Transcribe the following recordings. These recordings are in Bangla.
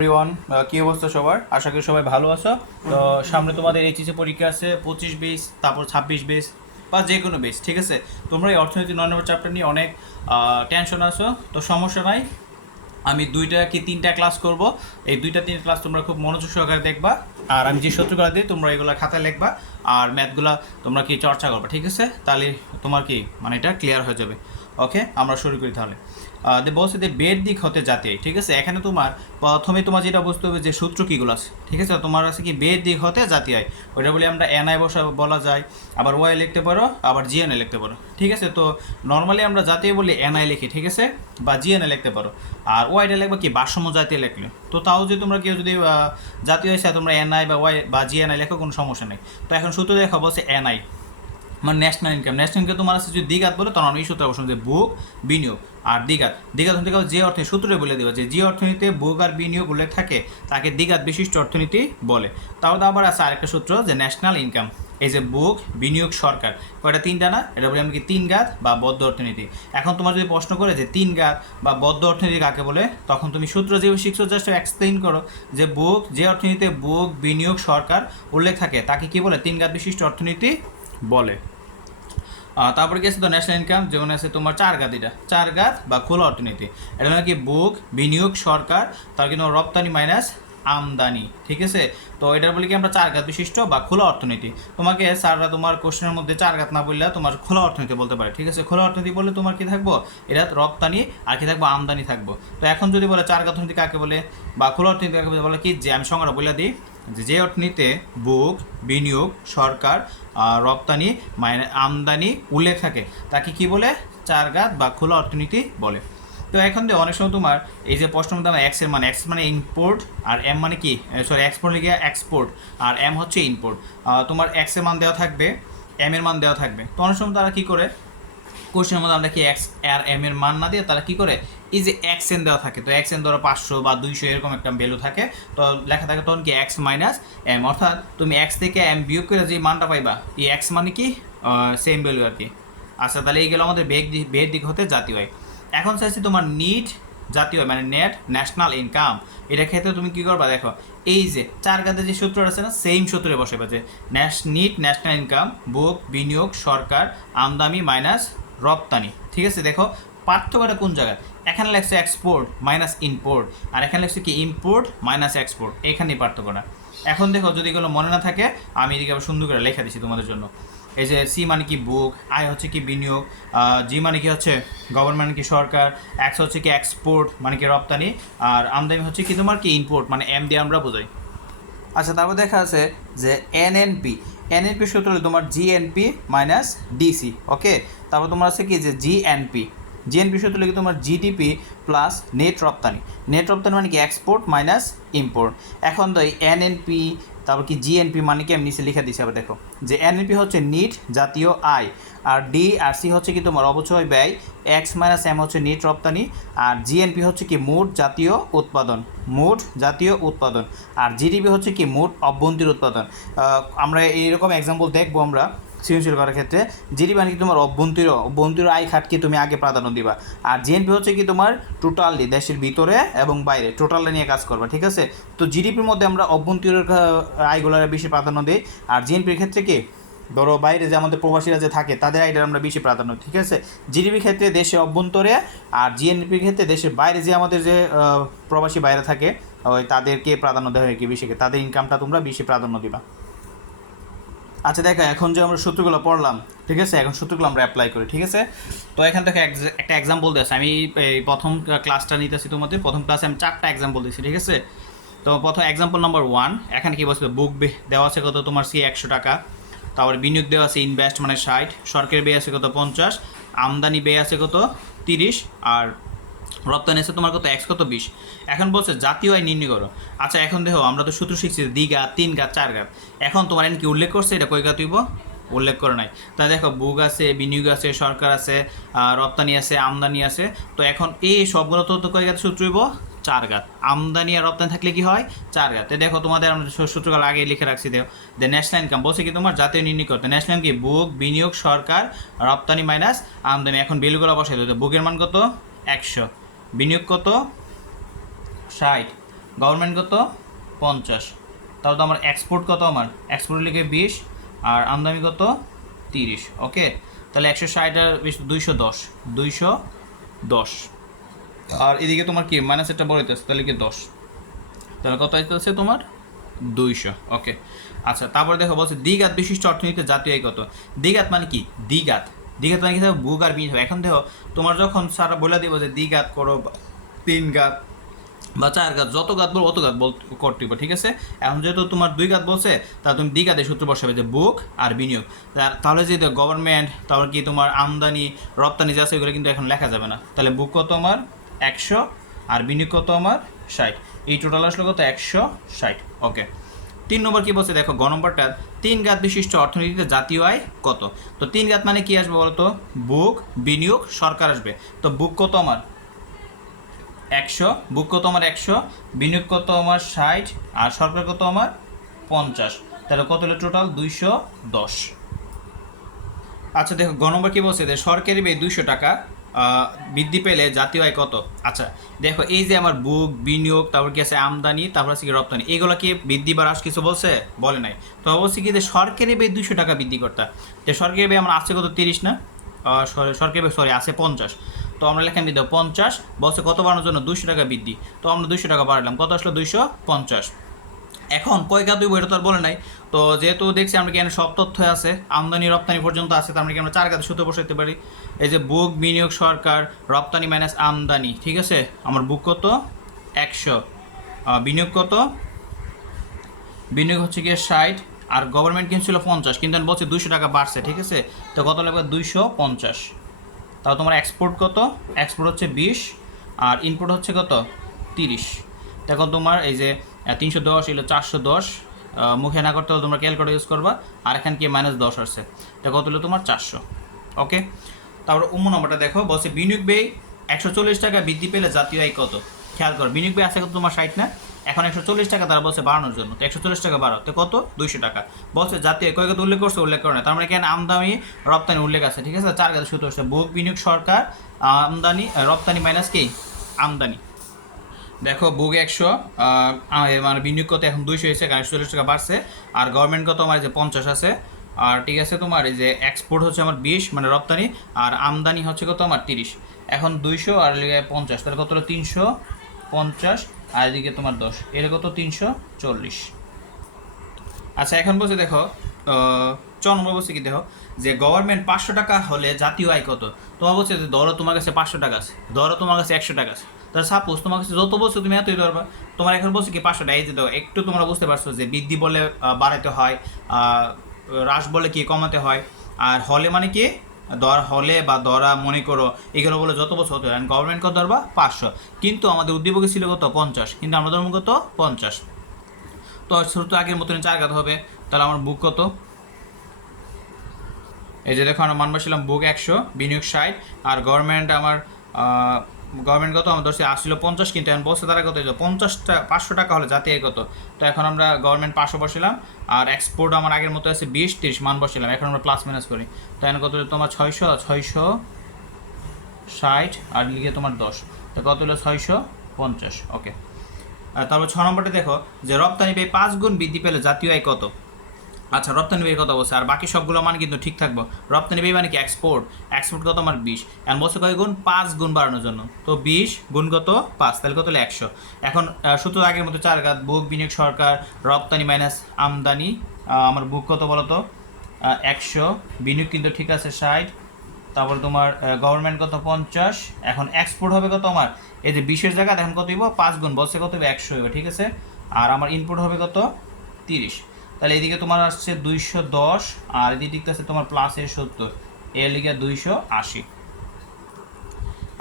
এভরিওয়ান, কি অবস্থা সবার? আশা করি সবাই ভালো আছো। তো সামনে তোমাদের এইচএসসি পরীক্ষা আছে 25-20, তারপর 26-20 বা যে কোনো বেস, ঠিক আছে? তোমরা এই অর্থনীতি 9 নম্বর চ্যাপ্টার নিয়ে অনেক টেনশন আছো, তো সমস্যা নাই। আমি 2টা কি 3টা ক্লাস করব। এই 2টা 3 ক্লাস তোমরা খুব মনোযোগ সহকারে দেখবা, আর আমি যে সূত্রগুলো দিই তোমরা এগুলো খাতায় লিখবা, আর ম্যাথগুলো তোমরা কি চর্চা করবা, ঠিক আছে? তাহলে তোমার কি মানে এটা ক্লিয়ার হয়ে যাবে। ওকে, আমরা শুরু করি তাহলে। বলছে যে বের দিক হতে জাতীয়, ঠিক আছে? এখানে তোমার প্রথমে তোমার যেটা বুঝতে হবে যে সূত্র কীগুলো আছে, ঠিক আছে? তোমার আছে কি বের দিক হতে জাতীয়, ওইটা বলি আমরা এনআই বলা যায়, আবার ওয়াই লিখতে পারো, আবার জিএনআই লিখতে পারো, ঠিক আছে? তো নর্মালি আমরা জাতীয় বলি এনআই লিখি, ঠিক আছে? বা জিএনআই লিখতে পারো। আর ওয়াইটা লিখবা কি ভারসাম্য জাতীয় লিখলে, তো তাও যে তোমরা কেউ যদি জাতীয় হয়েছে তোমরা এনআই বা ওয়াই বা জিএনআই লেখো, কোনো সমস্যা নেই। তো এখন সূত্র দেখা বলছে এনআই মানে ন্যাশনাল ইনকাম। ন্যাশনাল ইনকাম তোমার আছে যদি দ্বিঘাত বলে, তখন আমি এই সূত্রে বসুন যে বুক বিনিয়োগ আর দ্বিঘাত। দ্বিঘাত অর্থনীতি যে অর্থনীতি সূত্রে বলে দেবে যে যে অর্থনীতিতে বুক আর বিনিয়োগ উল্লেখ থাকে তাকে দ্বিঘাত বিশিষ্ট অর্থনীতি বলে। তারপর আবার আছে আরেকটা সূত্র যে ন্যাশনাল ইনকাম, এই যে বুক বিনিয়োগ সরকার, কয়টা 3টা না, এটা বলি আমি কি 3 ঘাত বা বদ্ধ অর্থনীতি। এখন তোমার যদি প্রশ্ন করে যে 3 ঘাত বা বদ্ধ অর্থনীতি কাকে বলে, তখন তুমি সূত্র যেভাবে শিখছো জাস্ট এক্সপ্লেইন করো যে বুক যে অর্থনীতিতে বুক বিনিয়োগ সরকার উল্লেখ থাকে তাকে কি বলে 3 ঘাত বিশিষ্ট অর্থনীতি বলে। তারপরে কি আছে তো ন্যাশনাল ইনকাম, যেমন আছে তোমার 4 ঘাত, এটা 4 ঘাত বা খোলা অর্থনীতি। এটা মানে কি বুক বিনিয়োগ সরকার, তার কিন্তু রপ্তানি মাইনাস আমদানি, ঠিক আছে? তো এটার বলি কি আমরা 4 ঘাত বিশিষ্ট বা খোলা অর্থনীতি। তোমাকে স্যাররা তোমার কোশ্চেনের মধ্যে 4 ঘাত না বললে তোমার খোলা অর্থনীতি বলতে পারে, ঠিক আছে? খোলা অর্থনীতি বললে তোমার কি থাকবো, এটা রপ্তানি আর কি থাকবো আমদানি থাকবো। তো এখন যদি বলে 4 ঘাত অর্থনীতি কাকে বলে বা খোলা অর্থনীতি কাকে বলে কি, যে আমি সংজ্ঞাটা বলে দিই যে অর্থনীতিতে বুক বিনিয়োগ সরকার রপ্তানি মানে আমদানি উল্লেখ থাকে তাকে কি বলে 4 ঘাত বা খোলা অর্থনীতি বলে। তো এখন দিয়ে অনেক সময় তোমার এই যে প্রশ্ন মধ্যে আমার এক্স মানে ইম্পোর্ট, আর এম মানে কি সরি এক্সপোর্ট লিখে এক্সপোর্ট, আর এম হচ্ছে ইম্পোর্ট। তোমার এক্স এর মান দেওয়া থাকবে, এম এর মান দেওয়া থাকবে। তো অনেক সময় তারা কী করে কোশ্চেনের মধ্যে আমরা কি এক্স আর এম এর মান না দিয়ে তারা কী করে এই যে এক্স এন দেওয়া থাকে, তো এক্স এন ধরো 500 বা 200 এরকম একটা ভ্যালু থাকে, তো লেখা থাকে তখন কি এক্স মাইনাস এম, অর্থাৎ তুমি এক্স থেকে এম বিয়োগ করে যে মানটা পাইবা এই এক্স মানে কি সেম ভ্যালু আর কি। আচ্ছা, তাহলে এই গেলো আমাদের বের দিক হতে জাতীয় হয়। এখন চাইছি তোমার নিট জাতীয় মানে নেট ন্যাশনাল ইনকাম, এটা ক্ষেত্রে তুমি কী করবা দেখো, এই যে 4 ঘাতের যে সূত্র আছে না, সেম সূত্রে বসাইবা যে নিট ন্যাশনাল ইনকাম বুক বিনিয়োগ সরকার আমদানি মাইনাস রপ্তানি, ঠিক আছে? দেখো পার্থক্যটা কোন জায়গায়, এখানে লেখছে এক্সপোর্ট মাইনাস ইম্পোর্ট, আর এখানে লেখছে কি ইম্পোর্ট মাইনাস এক্সপোর্ট, এখানেই পার্থক্যটা। এখন দেখো যদি এগুলো মনে না থাকে আমি এদিকে আবার সুন্দর করে লেখা দিচ্ছি তোমাদের জন্য। এই যে সি মানে কি বুক, আই হচ্ছে কি বিনিয়োগ, জি মানে কি হচ্ছে গভর্নমেন্ট কি সরকার, এক্স হচ্ছে কি এক্সপোর্ট মানে কি রপ্তানি, আর আমদানি হচ্ছে কি তোমার কি ইম্পোর্ট মানে এম দিয়ে আমরা বোঝাই। আচ্ছা, তারপর দেখা আছে যে এনএনপি, এনএনপি সূত্র হলো তোমার জিএনপি মাইনাস ডিসি, ওকে? তারপর তোমার আছে কি যে জিএনপি, জিএনপি সূত্র হলো তোমার জিডিপি প্লাস নেট রপ্তানি, নেট রপ্তানি মানে কি এক্সপোর্ট মাইনাস ইম্পোর্ট। এখন তো এই এনএনপি তারপর কি জিএনপি মানে কি আমি নিচে লিখে দিচ্ছি, আবার দেখো যে এনএনপি হচ্ছে নিট জাতীয় আয়, আর ডি আর সি হচ্ছে কি তোমার অবচয় ব্যয়, এক্স মাইনাস এম হচ্ছে নিট রপ্তানি, আর জিএনপি হচ্ছে কি মোট জাতীয় উৎপাদন, মোট জাতীয় উৎপাদন, আর জিডিপি হচ্ছে কি মোট অভ্যন্তরীণ উৎপাদন। আমরা এইরকম এক্সাম্পল দেখবো আমরা সৃজনশীল করার ক্ষেত্রে। জিডিপি মানে কি তোমার অভ্যন্তরীণ আয় খাতকে তুমি আগে প্রাধান্য দিবা, আর জিএনপি হচ্ছে কি তোমার টোটালি দেশের ভিতরে এবং বাইরে টোটালটা নিয়ে কাজ করবা, ঠিক আছে? তো জিডিপির মধ্যে আমরা অভ্যন্তরীণ আয়গুলোর বেশি প্রাধান্য দিই, আর জিএনপির ক্ষেত্রে কি ধরো বাইরে যে আমাদের প্রবাসীরা যে থাকে তাদের আয়টার আমরা বেশি প্রাধান্য, ঠিক আছে? জিডিপির ক্ষেত্রে দেশের অভ্যন্তরে, আর জিএনপির ক্ষেত্রে দেশের বাইরে যে আমাদের যে প্রবাসী বাইরে থাকে ওই তাদেরকে প্রাধান্য দেওয়া হয় কি বেশি, তাদের ইনকামটা তোমরা বেশি প্রাধান্য দিবা। আচ্ছা দেখো, এখন যে আমরা সূত্রগুলো পড়লাম, ঠিক আছে? এখন সূত্রগুলো আমরা অ্যাপ্লাই করি, ঠিক আছে? তো এখান থেকে একটা এক্সাম্পল দিয়েছে, আমি এই প্রথম ক্লাসটা নিতেছি তোমাদের, প্রথম ক্লাসে আমি 4টা এক্সাম্পল দিয়েছি, ঠিক আছে? তো প্রথম এক্সাম্পল নাম্বার 1, এখানে কি বলছে বুক দেওয়া আছে কত তোমার সি 100 টাকা, তারপরে বিনিয়োগ দেওয়া আছে ইনভেস্ট মানে 60, সরকারি ব্যয় আছে কত 50, আমদানি ব্যয় আছে কত 30, আর রপ্তানি আছে তোমার কত এক্স কত 20। এখন বলছে জাতীয় আয় নির্ণয় করো। আচ্ছা এখন দেখো আমরা তো সূত্র শিখছি দ্বিঘাত 3 ঘাত 4 ঘাত, এখন তোমার এখানে কি উল্লেখ করছে এটা কয় ঘাত হইব, উল্লেখ করে নাই। তাই দেখো বুক আছে বিনিয়োগ আছে সরকার আছে রপ্তানি আছে আমদানি আছে, তো এখন এই সবগুলো তো কয় ঘাত সূত্র হইব 4 ঘাত। আমদানি আর রপ্তানি থাকলে কি হয় 4 ঘাত। দেখো তোমাদের আমরা সূত্রগুলো আগে লিখে রাখছি, দেখো দ্য ন্যাশনাল ইনকাম বলছে কি তোমার জাতীয় নির্ণয় করতে, ন্যাশনাল কি বুক বিনিয়োগ সরকার রপ্তানি মাইনাস আমদানি। এখন বিলগুলো বসাই দিতে বুকের মান কত 100, বিনিয়োগ কত 60, গভর্নমেন্ট কত 50, তাহলে তো আমার এক্সপোর্ট কত, আমার এক্সপোর্ট লিখে 20 আর আমদানি কত 30। ওকে, তাহলে 160 আর 210, 210। আর এদিকে তোমার কি মাইনাস একটা বড় হইতেছে, তাহলে কি 10, তাহলে কত হইতেছে তোমার 200। ওকে, আচ্ছা তারপরে দেখো বলছে দ্বিঘাত বিশিষ্ট অর্থনীতিতে জাতীয় আয় কত। দ্বিঘাত মানে কি, দ্বিঘাত মানে কি, বুক আর বিনিয়োগ। এখন দেখো তোমার যখন সারা বলে দিব যে দ্বিঘাত করো, 3 ঘাত বা 4 ঘাত, যত ঘাত বল অত ঘাত করতে হবে, ঠিক আছে। এখন যেহেতু তোমার 2 ঘাত বলছে, তাহলে তুমি দ্বিঘাতের সূত্র বসাবে যে বুক আর বিনিয়োগ। তাহলে যে গভর্নমেন্ট, তারপর কি তোমার আমদানি রপ্তানি যা আছে এগুলো কিন্তু এখন লেখা যাবে না। তাহলে বুক কত আমার 100 আর বিনিয়োগ কত আমার 60, এই টোটাল আসলে কত 160। ওকে, 3 নম্বর কি বলছে দেখো, গ নম্বরটা 3 ঘাত বিশিষ্ট অর্থনীতিতে জাতীয় আয় কত। তো 3 ঘাত মানে কি আসবে বলতো, বুক বিনিয়োগ সরকার আসবে। তো বুক কত আমার 100, বুক কত আমার 100, বিনিয়োগ কত আমার 60 আর সরকার কত আমার 50, তাহলে কত হলো টোটাল 210। আচ্ছা দেখো গ নম্বর কি বলছে, সরকারি ব্যয় 200 টাকা বৃদ্ধি পেলে জাতীয় আয় কত। আচ্ছা দেখো, এই যে আমার বুক বিনিয়োগ, তারপর কি আছে আমদানি, তারপর আছে কি রপ্তানি, এগুলো কি বৃদ্ধি বা হ্রাস কিছু বলছে, বলে নাই। তো অবশ্যই কি যে সরকারি ব্যয় 200 টাকা বৃদ্ধি করতে, তো সরকারি ব্যয় আমার আছে কত 30 না, সরকারি ব্যয় সরি আছে 50। তো আমরা লেখাম দিতে 50, বলছে কত বাড়ানোর জন্য 200 টাকা বৃদ্ধি, তো আমরা 200 টাকা বাড়ালাম, কত আসলো 250। এখন কয় ঘাত হইব এটা তো আর বলে নাই। তো যেহেতু দেখছি আমরা কি সব তথ্য আছে, আমদানি রপ্তানি পর্যন্ত আছে, তো আমরা কি আমরা 4 ঘাতের সূত্র বসাইতে পারি। এই যে বুক বিনিয়োগ সরকার, রপ্তানি মাইনাস আমদানি, ঠিক আছে। আমার বুক কত 100, বিনিয়োগ কত, বিনিয়োগ হচ্ছে গিয়ে 60 আর গভর্নমেন্ট কিনছিল 50, কিন্তু আমি বলছি 200 টাকা বাড়ছে, ঠিক আছে। তো কত লাগবে 250। তাও তোমার এক্সপোর্ট কত, এক্সপোর্ট হচ্ছে 20 আর ইনপুট হচ্ছে কত 30। দেখো তোমার এই যে 310 এলো 410, মুখে না করতে হলে তোমরা ক্যালকুলেটর ইউজ করবা, আর এখানে কি -10 আসছে, এটা কত হলো তোমার 400। ওকে, তারপর নম্বরটা দেখো বলছে বিনিয়োগ ব্যয় 140 টাকা বৃদ্ধি পেলে জাতীয় আয় কত। খেয়াল করো, বিনিয়োগ ব্যয় আছে কত তোমার 60 না, এখন 140 টাকা তারা বলছে বাড়ানোর জন্য, তো 140 টাকা বাড়াও, তো কত 200 টাকা। বলছে জাতীয় কয় কত উল্লেখ করছে, উল্লেখ করে না, তার মানে এখানে আমদানি রপ্তানি উল্লেখ আছে, ঠিক আছে। 4 ঘাতের সূত্র হচ্ছে বুক বিনিয়োগ সরকার, আমদানি রপ্তানি মাইনাস কি আমদানি। দেখো বুক 100, মানে বিনিয়োগ কত এখন 200 হয়েছে, কারণ 140 টাকা বাড়ছে, আর গভর্নমেন্ট কত আমার যে 50 আছে, আর ঠিক আছে তোমার এই যে এক্সপোর্ট হচ্ছে আমার 20 মানে রপ্তানি, আর আমদানি হচ্ছে কত আমার 30। এখন 200 আর 50, তাহলে কত হলো 350, আর এদিকে তোমার 10, এটা কত 340। আচ্ছা এখন বলছে দেখো 4 নম্বর বলছে কি দেখো, যে গভর্নমেন্ট 500 টাকা হলে জাতীয় আয় কত। তোমার বলছে যে ধরো তোমার কাছে 500 টাকা আছে, ধরো তোমার কাছে 100 টাকা আছে, তাহলে সাপোজ তোমার কাছে যত বলছো তুমি এতই ধরবা। তোমার এখন বলছে কি 500 টাকা, এই যে দেখো একটু তোমরা বুঝতে পারছো যে বৃদ্ধি বলে বাড়াতে হয়, হ্রাস বলে কি কমাতে হয়, আর হলে মানে কি হলে বা ধরা মনে করো, এগুলো বলে যত বছর হতে হয়। গভর্নমেন্ট কত ধরবা 500, কিন্তু আমাদের উদ্দীপকে ছিল কত 50, কিন্তু আমরা ধরবো কত 50। তো শুরু আগের মতন 4 ঘাত হবে, তাহলে আমার বুক কত, এই যে দেখো আমরা মান বসছিলাম বুক 100, বিনিয়োগ 60 আর গভর্নমেন্ট আমার গভর্নমেন্ট কত আমার ধরছি আসছিল 50, কিন্তু এখন বলছে তারা কত 50টা 500 টাকা হলে জাতীয় আয় কত। তো এখন আমরা গভর্নমেন্ট 500 বসিলাম, আর এক্সপোর্ট আমার আগের মতো আছে 20 30 মান বসিলাম, এখন আমরা প্লাস মাইনাস করি, তো এখন কত তোমার 660 আর লিখে তোমার 10, তো কত হলো 650। ওকে, তারপর 6 নম্বরটা দেখো, যে রপ্তানি ব্যয় 5 গুণ বৃদ্ধি পেলে জাতীয় আয় কত। আচ্ছা রপ্তানি ব্যয়ের কথা বলছে, আর বাকি সবগুলো মান কিন্তু ঠিক থাকবো। রপ্তানি ব্যয় মানে কি এক্সপোর্ট, এক্সপোর্ট কত আমার 20, এখন বলছে কয় গুণ 5 গুণ বাড়ানোর জন্য, তো 20 গুণ কত 5, তাহলে কত হলো 100। এখন সূত্র আগের মতো 4 ঘাত, বুক বিনিয়োগ সরকার, রপ্তানি মাইনাস আমদানি, আমার বুক কত বলো তো 100, বিনিয়োগ কিন্তু ঠিক আছে 60, তারপরে তোমার গভর্নমেন্ট কত 50, এখন এক্সপোর্ট হবে কত আমার এই যে 20-এর জায়গায় এখন কত হইব 5 গুণ, বলছে কত হবে 100 হইব, ঠিক আছে। আর আমার ইনপুট হবে কত 30, তাহলে এইদিকে তোমার আসছে 210 আর এদিকে আছে তোমার প্লাসের 70, এর লিগে 280।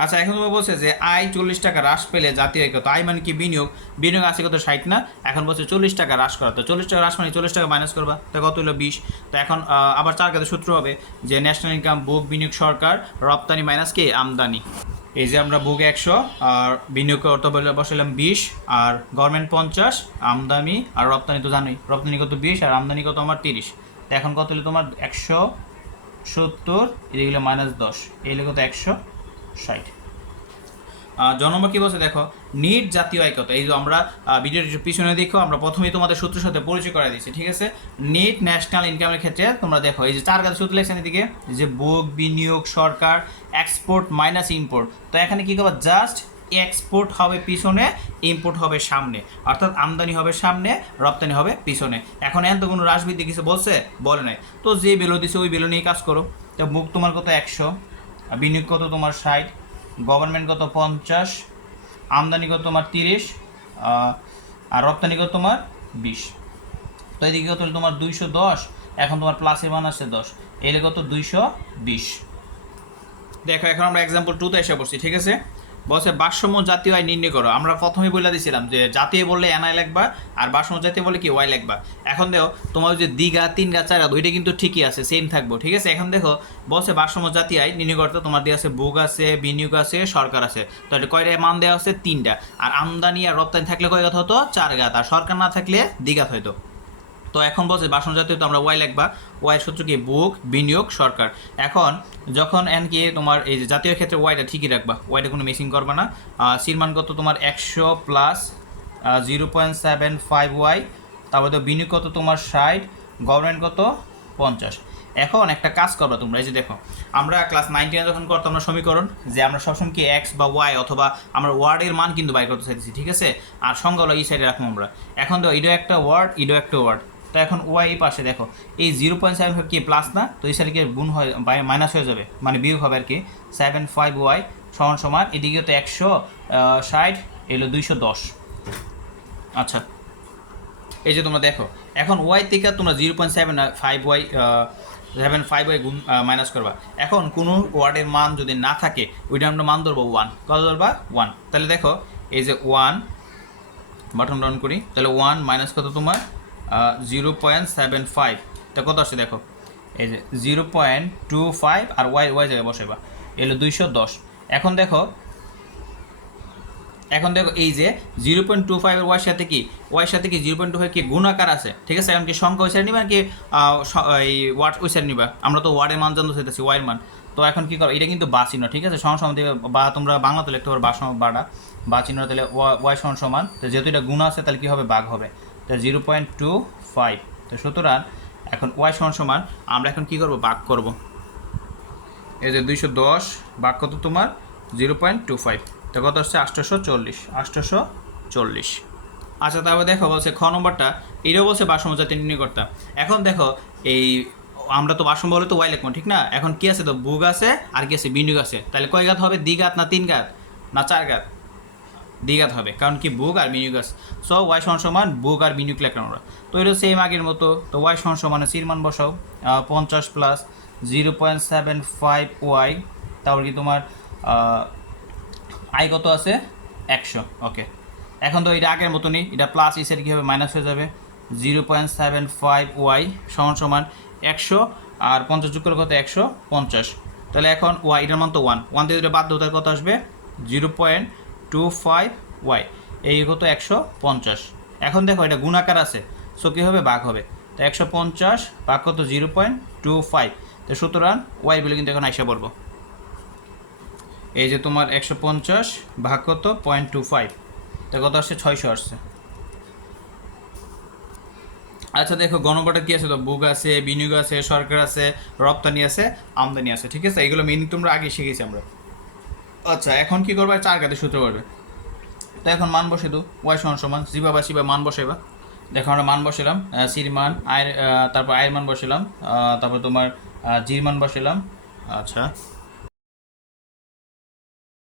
আচ্ছা এখন তোমার বলছে যে আয় 40 টাকা হ্রাস পেলে জাতীয় আয় কত। আয় মানে কি বিনিয়োগ, বিনিয়োগ আছে কত 60 না, এখন বলছে 40 টাকা হ্রাস করা, তো 40 টাকা হ্রাস মানে 40 টাকা মাইনাস করবা, তো কত হলো 20। তো এখন আবার 4 ঘাতের সূত্র হবে যে ন্যাশনাল ইনকাম বুক বিনিয়োগ সরকার, রপ্তানি মাইনাস কি আমদানি। এই যে আমরা বুক 100 আর বিনিয়োগ অর্থ বসালাম 20 আর গভর্নমেন্ট 50, আমদানি আর রপ্তানি তো জানোই, রপ্তানি কত 20 আর আমদানি কত আমার 30, তো এখন কত হলো তোমার 170, এদিকে -10, এই হলো কত 160। জন্ম কি বলছে দেখো, নিট জাতীয় আয় কত। এই যে আমরা ভিডিওর পিছনে দেখো, আমরা প্রথমেই তোমাদের সূত্রের সাথে পরিচয় করে দিচ্ছি, ঠিক আছে। নিট ন্যাশনাল ইনকামের ক্ষেত্রে তোমরা দেখো এই যে 4 গাছ সূত্র লেখছেন এদিকে, যে বুক, বিনিয়োগ, সরকার, এক্সপোর্ট মাইনাস ইম্পোর্ট। তো এখানে কি করবা, জাস্ট এক্সপোর্ট হবে পিছনে, ইম্পোর্ট হবে সামনে, অর্থাৎ আমদানি হবে সামনে, রপ্তানি হবে পিছনে। এখন এত কোনো রাজবৃদ্ধি কিছু বলছে, বলে নাই। তো যে বেলো দিছে ওই বেলো নিয়ে কাজ করো। তো বুক তোমার কত 100, বিনিয়োগ কত তোমার 60, গভর্নমেন্ট কত 50, আমদানি কত তোমার 30, আর রপ্তানি কত তোমার 20। তো এদিকে কত তোমার 210, এখন তোমার প্লাসের মান আসছে 10, এলে কত 220। দেখো এখন আমরা এক্সাম্পল 2তে এসে পড়ছি, ঠিক আছে। বলছে ভারসাম্য জাতীয় আয় নির্ণয় করো। আমরা প্রথমেই বলে দিয়েছিলাম যে জাতীয় বললে এনআই লিখবা, আর ভারসাম্য জাতীয় বলে কি ওয়াই লিখবা। এখন দেখো তোমার যে দ্বিঘা, 3 ঘাত, 4 ঘাত ওইটা কিন্তু ঠিকই আছে, সেম থাকবো, ঠিক আছে। এখন দেখো বলছে ভারসাম্য জাতীয় আয় নির্ণয় করতে, তোমার দিয়ে আছে বুক আছে, বিনিয়োগ আছে, সরকার আছে। তো এটা কয়টা মান দেওয়া আছে, 3টা। আর আমদানি আর রপ্তানি থাকলে কয় ঘাত হতো, 4 ঘাত। আর সরকার না থাকলে দ্বিঘাত হইতো। তো এখন বলছে ভাষণ জাতীয়, তো আমরা ওয়াই লিখবা। ওয়াই সূত্র কি, বুক, বিনিয়োগ, সরকার। এখন যখন এন কি তোমার এই যে জাতীয় ক্ষেত্রে ওয়াইটা ঠিকই রাখবা, ওয়াইটা কোনো মিসিং করবে না। সির মান কত তোমার 100 প্লাস 0.75 ওয়াই, তারপরে তো বিনিয়োগ কত তোমার 60, গভর্নমেন্ট কত 50। এখন একটা কাজ করবা তোমরা, এই যে দেখো আমরা ক্লাস 9-10 যখন করতাম না সমীকরণ, যে আমরা সবসময় কি এক্স বা ওয়াই অথবা আমরা ওয়ার্ডের মান কিন্তু বাইর করতে চাইতেছি, ঠিক আছে। আর সংখ্যা হলো এই সাইডে রাখবো আমরা। এখন দেখো এটাও একটা ওয়ার্ড, এটাও একটা ওয়ার্ড। তো এখন ওয়াই এই পাশে দেখো, এই 0.75 কি প্লাস না, তো এই সাইডে কি গুণ হয়, মাইনাস হয়ে যাবে, মানে বিয়োগ হবে আর কি। 75 ওয়াই সমান সমান এদিকে তো 160, এলো 210। আচ্ছা, এই যে তোমরা দেখো এখন ওয়াই থেকে তোমরা 0.75 ওয়াই 75 ওয়াই গুণ মাইনাস করবা। এখন কোনো ওয়ার্ডের মান যদি না থাকে ওইটা আমরা মান ধরবো 1, কত ধরবা 1। তাহলে দেখো এই যে 1 বাটন ডাউন করি, তাহলে 1 মাইনাস কত তোমার 0.75, তা কত আসছে দেখো, এই যে 0.25, আর ওয়াই জায়গায় বসাইবা, এলো 210। এখন দেখো এই যে 0.25 এর ওয়াইয়ের সাথে কি 0.25 কি গুণাকার আছে, ঠিক আছে। এখন কি সংখ্যা ওই সাইড নিবা কি এই ওয়ার্ড ওই সাইড নিবা, আমরা তো ওয়ার্ডের মান জানতে চাইতেছি, ওয়াইয়ের মান। তো এখন কি করো, এটা কিন্তু বা চিহ্ন, ঠিক আছে, সমান সমান দিবে, বা তোমরা বাংলাতে লিখতে পারো বাটা বা চিহ্ন, তাহলে ওয়াই সমান সমান, তো যেহেতু এটা গুণ আছে তাহলে কী হবে, ভাগ হবে। তো 0.25, তো সুতরাং এখন ওয়াই সমান সমান আমরা এখন কী করবো, ভাগ করব। এই যে 210 ভাগ কত তোমার 0.25, তো কত আসছে 840। আচ্ছা, তারপর দেখো বলছে খ নম্বরটা, এটাও বলছে ভারসাম্য জাতীয় নির্ণয় করতে। এখন দেখো এই আমরা তো ভারসাম্য বলে তো ওয়াই লিখবো, ঠিক না। এখন কি আছে, তো বুক আছে আর কি আছে, বিনিয়োগ আছে। তাহলে কয় ঘাত হবে, দ্বিঘাত না 3 ঘাত না 4 ঘাত, দ্বিঘাত হবে, কারণ কি বুক আর বিনিয়োগ আছে। সো ওয়াই সমান সমান বুক আর বিনিয়োগ লিখলাম আমরা। তো এটা সেম আগের মতো, তো ওয়াই সমান সমান সির মান বসাও 50 প্লাস 0.75 ওয়াই, তারপর কি তোমার আই কত আছে 100। ওকে, এখন তো এটা আগের মতনই, এটা প্লাস ইসের কী হবে, মাইনাস হয়ে যাবে। 0.75 ওয়াই সমান সমান 100, আর 50 যোগ করে কত 150। তাহলে এখন ওয়াই এটার মান তো 1 দিয়ে দিলে বাধ্য হতে কত আসবে 0.25 ওয়াই, এই কত 150। এখন দেখো এটা গুণাকার আছে, সো কী হবে, ভাগ হবে। তো 150 ভাগ কত 0.25, তো সুতরাং ওয়াই বলে কিন্তু এখন আইসা পড়বো, এই যে তোমার 150 ভাগ কত 0.25, তো কত আসছে 600 আসছে। আচ্ছা দেখো গণবাটা কী আছে, তো বুক আছে, বিনিয়োগ আছে, সরকার আছে, রপ্তানি আছে, আমদানি আছে, ঠিক আছে। এগুলো মেইন তোমরা আগে শিখেছি আমরা। আচ্ছা এখন কী করবে, 4 ঘাতের সূত্র করবে। তো এখন মান বসে দো, ওয়াই সমান সমান জিবা বা সিবা মান বসাইবা। দেখো আমরা মান বসালাম, সির মান, আয়ের তারপর আয়ের মান বসালাম, তারপর তোমার জির মান বসালাম। আচ্ছা